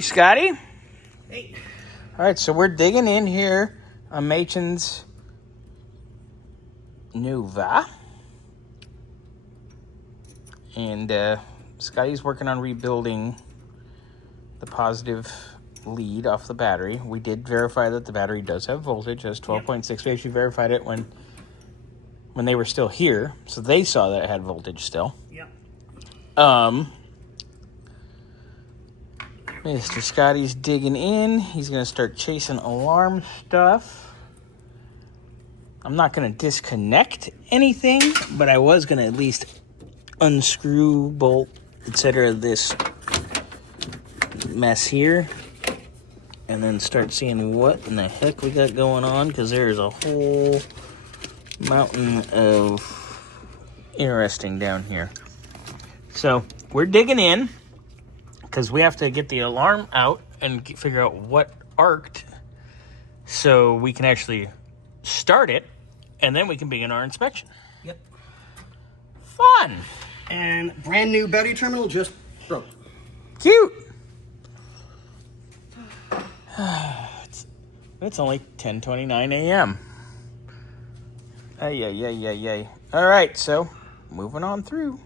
Howdy, Scotty. Hey. All right, so we're digging in here on Mädchen's Nova. And Scotty's working on rebuilding the positive lead off the battery. We did verify that the battery does have voltage. It has 12.6. We actually verified it when they were still here, so they saw that it had voltage still. Yep. Mr. Scotty's digging in. He's going to start chasing alarm stuff. I'm not going to disconnect anything, but I was going to at least unscrew, bolt, etc. this mess here. And then start seeing what in the heck we got going on, because there is a whole mountain of interesting down here. So we're digging in, because we have to get the alarm out and figure out what arced so we can actually start it, and then we can begin our inspection. Yep. Fun. And brand new battery terminal just broke. Cute. It's only 10:29 a.m. Ay. All right, so moving on through.